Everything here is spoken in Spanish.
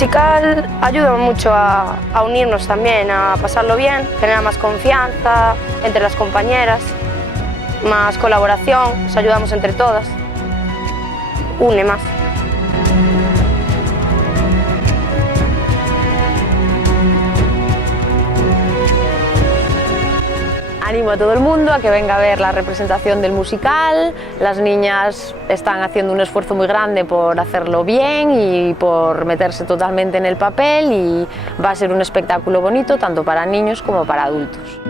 musical ayuda mucho a unirnos también, a pasarlo bien, genera más confianza entre las compañeras, más colaboración, nos ayudamos entre todas, une más. Animo a todo el mundo a que venga a ver la representación del musical. Las niñas están haciendo un esfuerzo muy grande por hacerlo bien y por meterse totalmente en el papel, y va a ser un espectáculo bonito tanto para niños como para adultos.